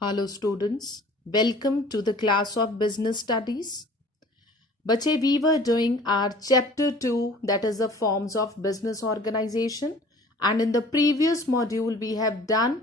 Hello students, welcome to the class of business studies. Bache, we were doing our chapter 2, that is the forms of business organization, and in the previous module we have done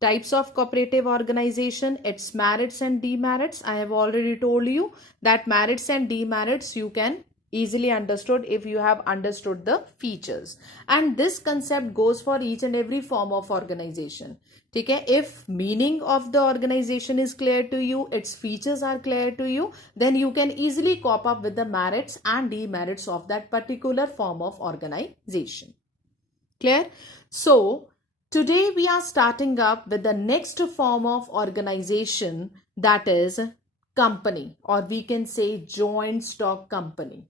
types of cooperative organization, its merits and demerits. I have already told you that merits and demerits you can easily understood if you have understood the features, and this concept goes for each and every form of organization. ठीक है, if meaning of the organization is clear to you, its features are clear to you, then you can easily cope up with the merits and demerits of that particular form of organization. Clear? So today we are starting up with the next form of organization, that is company, or we can say joint stock company.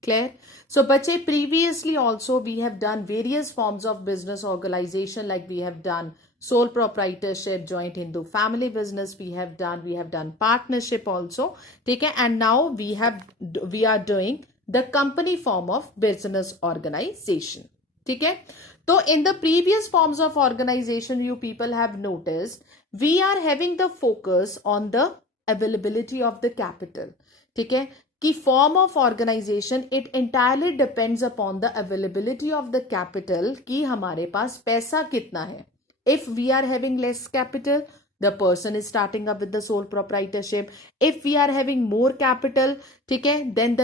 Clear? So bache, previously also we have done various forms of business organization, like we have done sole proprietorship, joint Hindu family business, we have done partnership also. Okay, and now we are doing the company form of business organization. Okay, so in the previous forms of organization, you people have noticed we are having the focus on the availability of the capital. Okay, कि form of organization it entirely depends upon the availability of the capital, कि हमारे पास पैसा कितना है. If we are having less capital, the person is starting up with the sole proprietorship. If we are having more capital, ठीक है, then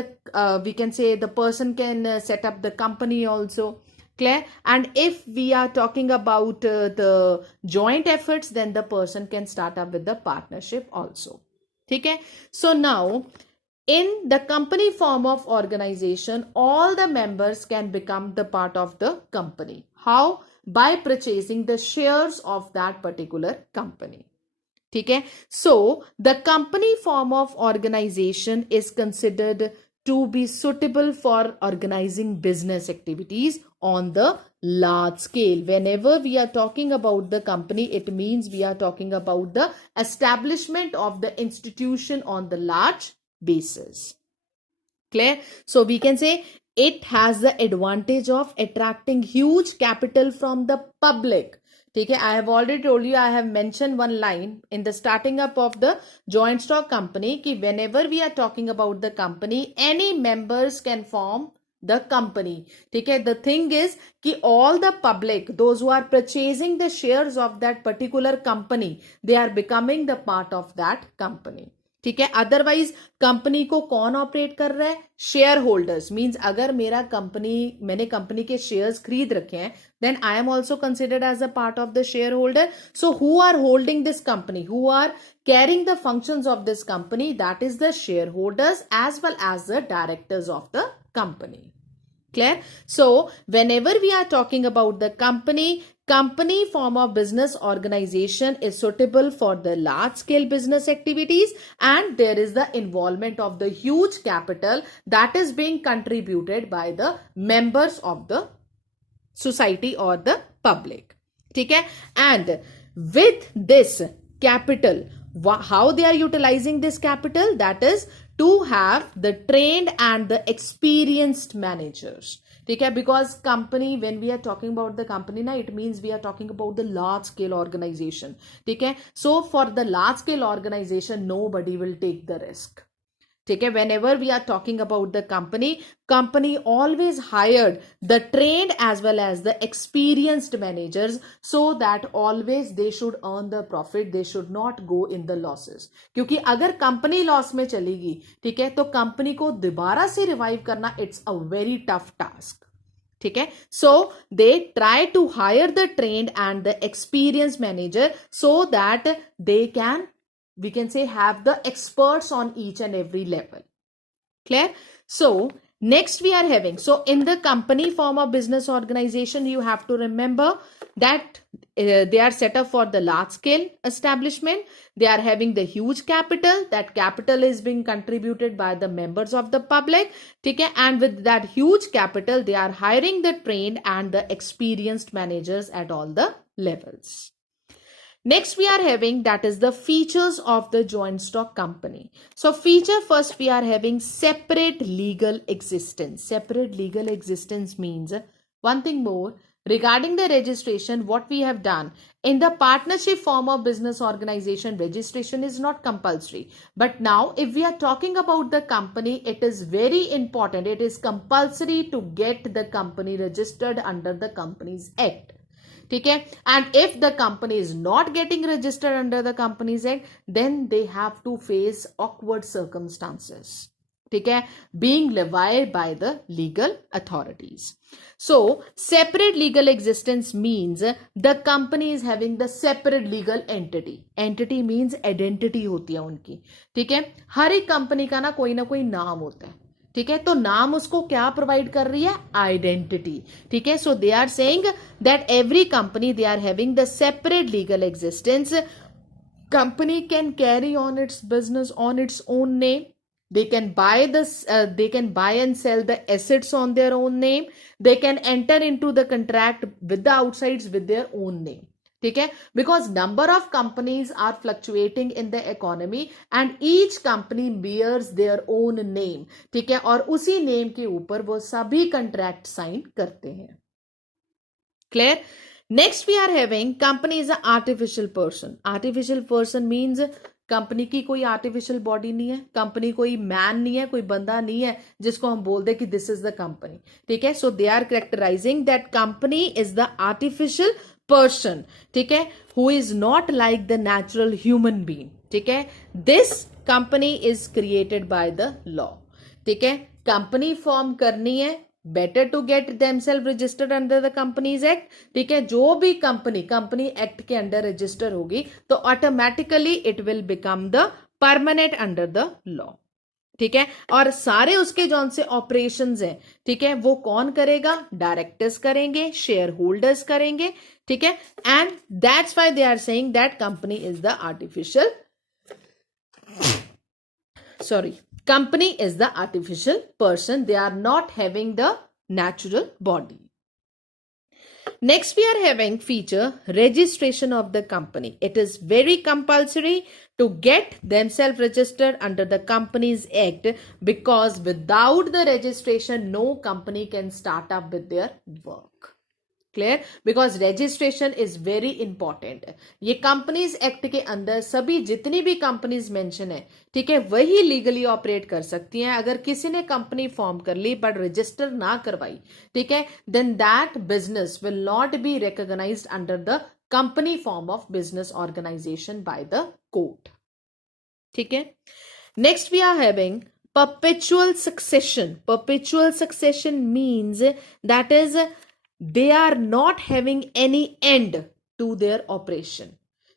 we can say the person can set up the company also. Clear? And if we are talking about the joint efforts, then the person can start up with the partnership also. Okay, so now in the company form of organization, all the members can become the part of the company. How? By purchasing the shares of that particular company. Okay, so the company form of organization is considered to be suitable for organizing business activities on the large scale. Whenever we are talking about the company, it means we are talking about the establishment of the institution on the large basis. Clear? So we can say it has the advantage of attracting huge capital from the public. Okay, I have already told you, I have mentioned one line in the starting up of the joint stock company कि whenever we are talking about the company, any members can form the company. Okay, the thing is कि all the public, those who are purchasing the shares of that particular company, they are becoming the part of that company. ठीक है, otherwise company को कौन operate कर रहा है? Share holders. Means अगर मैंने कंपनी के शेयर्स खरीद रखे हैं, then I am also considered as a part of the shareholder. So who are holding this company? Who are carrying the functions of this company? That is the shareholders as well as the directors of the company. Clear? So whenever we are talking about the company form of business organization is suitable for the large scale business activities, and there is the involvement of the huge capital that is being contributed by the members of the society or the public. Okay, and with this capital, how they are utilizing this capital? That is to have the trained and the experienced managers. Okay, because company, when we are talking about the company now, it means we are talking about the large scale organization. Okay, so for the large scale organization, nobody will take the risk. Okay, whenever we are talking about the company always hired the trained as well as the experienced managers, so that always they should earn the profit, they should not go in the losses. क्योंकि अगर company loss में चलेगी, ठीक है, तो company को दोबारा से रिवाइव करना it's a very tough task. ठीक है, so they try to hire the trained and the experienced manager so that they can, we can say, have the experts on each and every level. Clear? So next we are having, so in the company form of business organization, you have to remember that they are set up for the large scale establishment. They are having the huge capital. That capital is being contributed by the members of the public. Okay, and with that huge capital, they are hiring the trained and the experienced managers at all the levels. Next we are having, that is the features of the joint stock company. So feature first we are having separate legal existence. Separate legal existence means one thing more, regarding the registration, what we have done in the partnership form of business organization, registration is not compulsory. But now if we are talking about the company, it is very important. It is compulsory to get the company registered under the Companies Act. ठीक है, and if the company is not getting registered under the Companies Act, then they have to face awkward circumstances. ठीक है, being levied by the legal authorities. So separate legal existence means the company is having the separate legal entity. Entity means identity होती है उनकी. ठीक है, हर एक company का ना कोई नाम होता है. ठीक है, तो नाम उसको क्या प्रोवाइड कर रही है? आइडेंटिटी. ठीक है, so they are saying that every company they are having the separate legal existence. Company can carry on its business on its own name. They can buy and sell the assets on their own name. They can enter into the contract with the outsides with their own name. ठीक है, because number of companies are fluctuating in the economy and each company bears their own name. ठीक है, और उसी name के ऊपर वो सभी contract sign करते हैं. Clear? Next we are having company is an artificial person. Artificial person means company की कोई आर्टिफिशियल बॉडी नहीं है, कंपनी कोई मैन नहीं है, कोई बंदा नहीं है जिसको हम बोल दे कि दिस इज द कंपनी. ठीक है, so they are characterizing that company is the artificial person. ठीक है, who is not like the natural human being. ठीक है, this company is created by the law. ठीक है, कंपनी फॉर्म करनी है, better to get themselves registered under the companies act. ठीक है, जो भी कंपनी एक्ट के अंडर रजिस्टर होगी तो automatically it will become the permanent under the law. ठीक है, और सारे उसके जौन से ऑपरेशंस हैं, ठीक है, वो कौन करेगा? डायरेक्टर्स करेंगे, शेयर होल्डर्स करेंगे. ठीक है, and that's why they are saying that company is the artificial company is the artificial person. They are not having the natural body. Next we are having feature registration of the company. It is very compulsory to get themselves registered under the Companies Act, because without the registration no company can start up with their work. Clear, because registration is very important. ये companies act के अंदर सभी जितनी भी companies mention है, ठीक है, वही लीगली ऑपरेट कर सकती हैं. अगर किसी ने कंपनी फॉर्म कर ली बट रजिस्टर ना करवाई, ठीक है, then that business will not be recognised under the company form of business organisation by the court. ठीक है, next we are having perpetual succession. Perpetual succession means that is they are not having any end to their operation.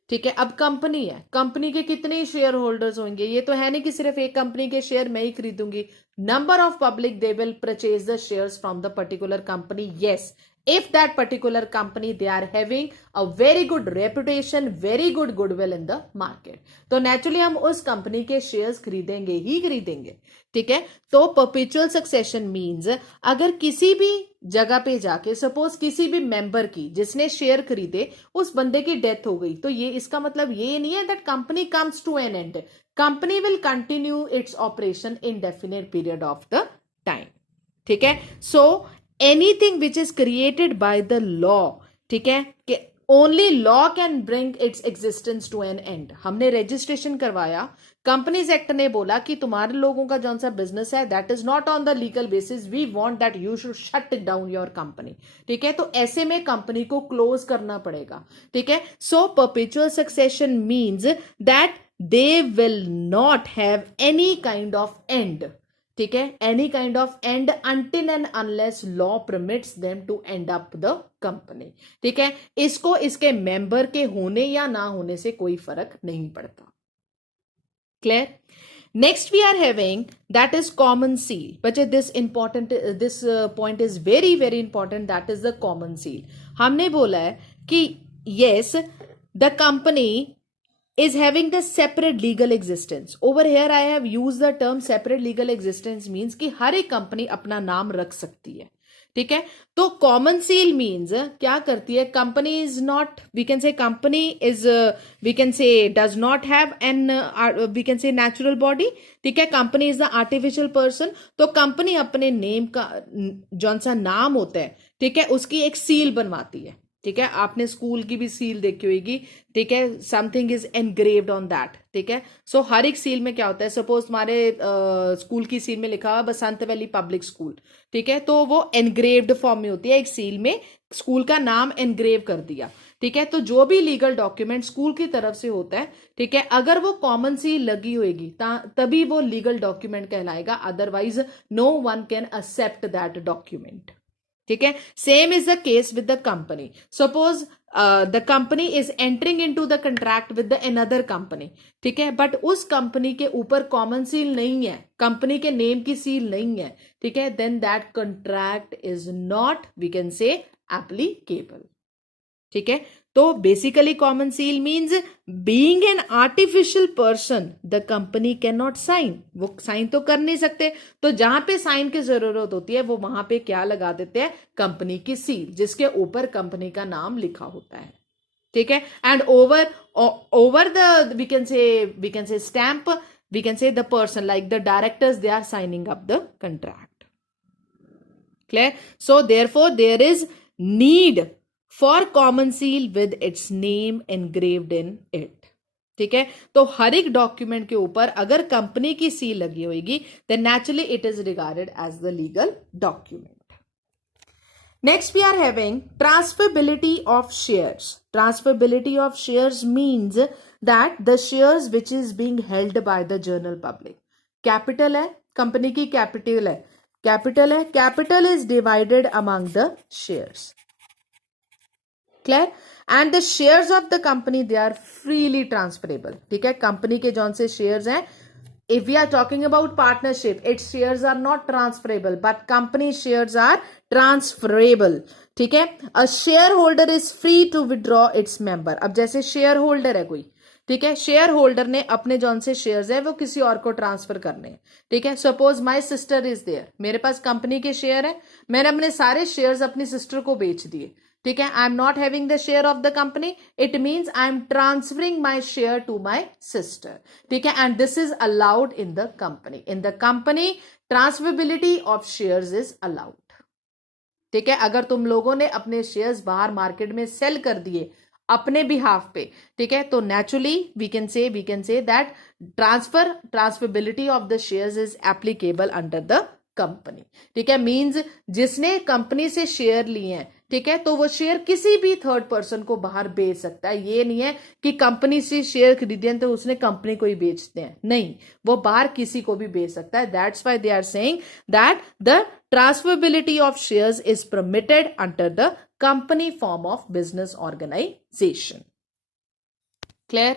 ठीक है, अब company है, company के कितने share holders होंगे? ये तो है नहीं कि सिर्फ एक कंपनी के शेयर मैं ही खरीदूंगी. Number of public they will purchase the shares from the particular company. Yes, if that particular company they are having a very good reputation, very good goodwill in the market, तो naturally हम उस company के shares खरीदेंगे ही खरीदेंगे. ठीक है, तो perpetual succession means अगर किसी भी जगह पे जाके सपोज किसी भी मेंबर की जिसने शेयर खरीदे उस बंदे की डेथ हो गई, तो ये इसका मतलब ये नहीं है that company comes to an end. Company will continue its operation indefinite period of the time. ठीक है, सो anything which is created by the law, ठीक है, कि only law can bring its existence to an end. हमने registration करवाया, companies act ने बोला कि तुम्हारे लोगों का जौन सा बिजनेस है that is not on the legal basis, we want that you should shut down your company. ठीक है, तो ऐसे में कंपनी को क्लोज करना पड़ेगा. ठीक है, so perpetual succession means that they will not have any kind of end. ठीक है, any kind of end until end unless law permits them to end up the company. ठीक है, इसको इसके मेंबर के होने या ना होने से कोई फर्क नहीं पड़ता. Clear? Next we are having that is common seal. बच्चे this point is very very important. That is the common seal. हमने बोला है कि yes the company is having the separate legal existence. Over here I have used the term separate legal existence means कि हर एक company अपना नाम रख सकती है. ठीक है, तो कॉमन सील मीन्स क्या करती है? Company is not, we can say company is, we can say does not have an, we can say natural body. ठीक है, company is the artificial person. तो कंपनी अपने नेम का जौन सा नाम होता है, ठीक है, उसकी एक सील बनवाती है। ठीक है, आपने स्कूल की भी सील देखी होगी। ठीक है, something is engraved on that. ठीक है, सो हर एक सील में क्या होता है, सपोज हमारे स्कूल की सील में लिखा हुआ बसंत वैली पब्लिक स्कूल। ठीक है, तो वो एनग्रेव्ड फॉर्म में होती है, एक सील में स्कूल का नाम एनग्रेव कर दिया। ठीक है, तो जो भी लीगल डॉक्यूमेंट स्कूल की तरफ से होता है, ठीक है, अगर वो कॉमन सील लगी होगी तभी वो लीगल डॉक्यूमेंट कहलाएगा, otherwise no one can accept that document. ठीक है, same is the case with the company. Suppose the company is entering into the contract with the another company. ठीक है, बट उस कंपनी के ऊपर कॉमन सील नहीं है, कंपनी के नेम की सील नहीं है। ठीक है, then that contract is not, we can say, applicable. ठीक है, तो basically common seal means being an artificial person the company can not sign, वो साइन तो कर नहीं सकते, तो जहां पे साइन की जरूरत होती है वो वहां पे क्या लगा देते हैं, कंपनी की सील, जिसके ऊपर कंपनी का नाम लिखा होता है। ठीक है, and over the we can say stamp, we can say the person like the directors, they are signing up the contract. Clear? So therefore there is need for common seal with its name engraved in it. ठीक है, तो हर एक document के ऊपर अगर company की seal लगी होगी, then naturally it is regarded as the legal document. Next, we are having transferability of shares. Transferability of shares means that the shares which is being held by the general public. Capital है, company की capital है, capital is divided among the shares. Clear? And the shares of the company, they are freely transferable. ठीक है, company के जौन से shares हैं, if we are talking about partnership, its shares are not transferable, but company shares are transferable. ठीक है, a shareholder is free to withdraw its member. अब जैसे शेयर होल्डर है कोई, ठीक है, शेयर होल्डर ने अपने जौन से शेयर्स है वो किसी और को ट्रांसफर करने हैं। ठीक है, suppose my sister is there, मेरे पास कंपनी के शेयर है, मैंने अपने सारे शेयर्स अपनी सिस्टर को बेच दिए। ठीक है, I am not having the share of the company, it means I am transferring my share to my sister. ठीक है, and this is allowed in the company. In the company transferability of shares is allowed. ठीक है, अगर तुम लोगों ने अपने shares बाहर मार्केट में सेल कर दिए अपने बिहाफ पे, ठीक है, तो naturally we can say that transferability of the shares is applicable under the company. ठीक है, मींस जिसने कंपनी से शेयर लिए हैं, ठीक है, तो वो शेयर किसी भी थर्ड पर्सन को बाहर बेच सकता है। ये नहीं है कि कंपनी से शेयर खरीदे तो उसने कंपनी को ही बेचते हैं, नहीं, वो बाहर किसी को भी बेच सकता है। That's why they are saying that the transferability of shares is permitted under the company form of business organisation. Clear?